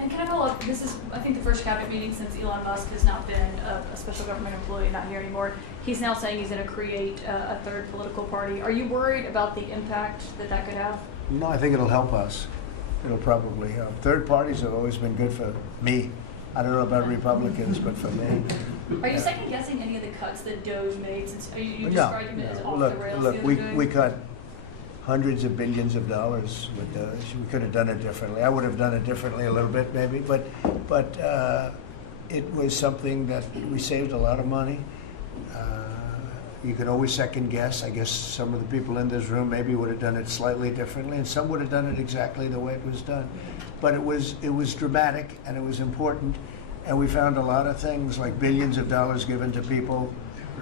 And can I follow up? This is, I think, the first cabinet meeting since Elon Musk has not been a special government employee, not here anymore. He's now saying he's going to create a third political party. Are you worried about the impact that that could have? No, I think it'll help us. It'll probably help. Third parties have always been good for me. I don't know about Republicans, but for me. Are you second guessing any of the cuts that Doge made? Since you No, described him as no. off Look, the rails look, the we other day? cut hundreds of billions of dollars with Doge. We could have done it differently. I would have done it differently a little bit, maybe, but it was something that we saved a lot of money. You can always second guess. I guess some of the people in this room maybe would have done it slightly differently, and some would have done it exactly the way it was done. But it was dramatic, and it was important, and we found a lot of things like billions of dollars given to people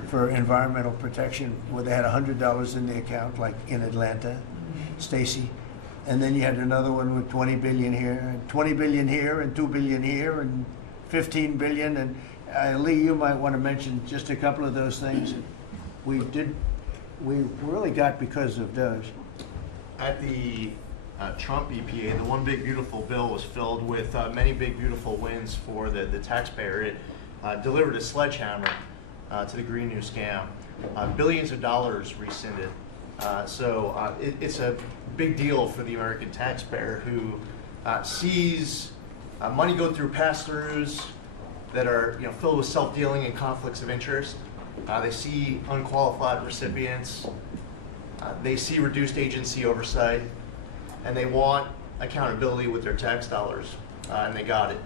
for environmental protection, where they had $100 in the account, like in Atlanta, Stacy, and then you had another one with 20 billion here, and 20 billion here, and 2 billion here, and 15 billion, and Lee, you might want to mention just a couple of those things. We really got because of Doge. At the Trump EPA, the one big beautiful bill was filled with many big beautiful wins for the taxpayer. It delivered a sledgehammer to the Green New scam. Billions of dollars rescinded. So it's a big deal for the American taxpayer who sees money go through pass-throughs that are filled with self-dealing and conflicts of interest. They see unqualified recipients. They see reduced agency oversight, and they want accountability with their tax dollars, and they got it.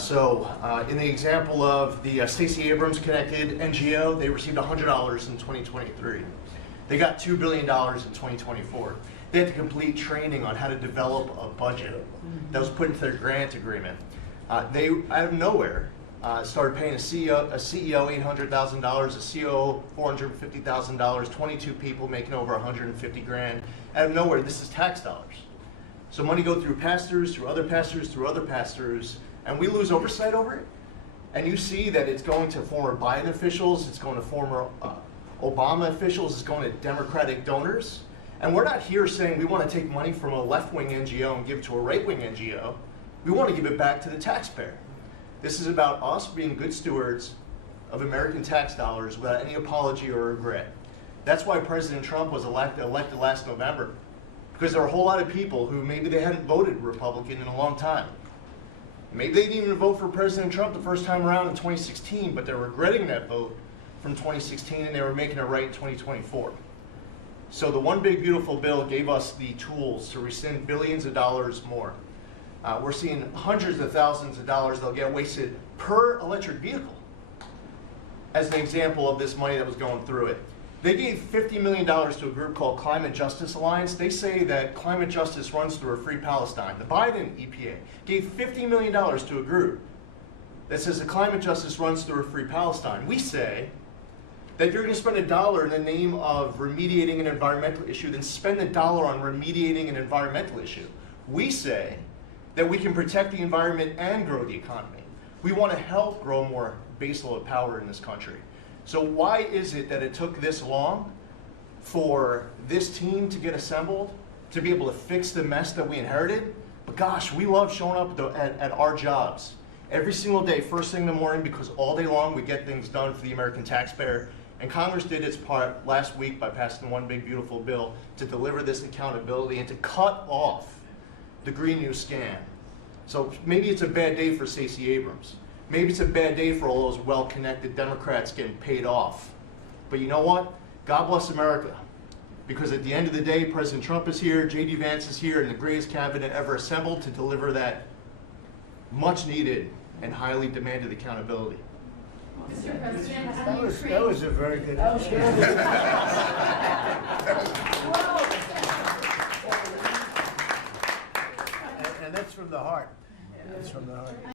So in the example of the Stacey Abrams connected NGO, they received $100 in 2023. They got $2 billion in 2024. They had to complete training on how to develop a budget that was put into their grant agreement. They, out of nowhere, started paying a CEO $800,000, a COO $450,000, 22 people making over 150 grand. Out of nowhere, this is tax dollars. So money go through pass-throughs, through other pass-throughs, through other pass-throughs, and we lose oversight over it. And you see that it's going to former Biden officials, it's going to former Obama officials, it's going to Democratic donors. And we're not here saying we want to take money from a left-wing NGO and give it to a right-wing NGO. We want to give it back to the taxpayer. This is about us being good stewards of American tax dollars without any apology or regret. That's why President Trump was elected last November, because there are a whole lot of people who maybe they hadn't voted Republican in a long time. Maybe they didn't even vote for President Trump the first time around in 2016, but they're regretting that vote from 2016 and they were making it right in 2024. So the One Big Beautiful Bill gave us the tools to rescind billions of dollars more. We're seeing hundreds of thousands of dollars that'll get wasted per electric vehicle as an example of this money that was going through it. They gave $50 million to a group called Climate Justice Alliance. They say that climate justice runs through a free Palestine. The Biden EPA gave $50 million to a group that says the climate justice runs through a free Palestine. We say that if you're going to spend $1 in the name of remediating an environmental issue, then spend $1 on remediating an environmental issue. We say that we can protect the environment and grow the economy. We want to help grow more baseload power in this country. So why is it that it took this long for this team to get assembled, to be able to fix the mess that we inherited? But gosh, we love showing up at our jobs every single day, first thing in the morning, because all day long we get things done for the American taxpayer. And Congress did its part last week by passing the One Big Beautiful Bill to deliver this accountability and to cut off the Green New scam. So maybe it's a bad day for Stacey Abrams. Maybe it's a bad day for all those well-connected Democrats getting paid off. But you know what? God bless America. Because at the end of the day, President Trump is here, J.D. Vance is here, and the greatest cabinet ever assembled to deliver that much-needed and highly demanded accountability. Mr. President, That was a very good.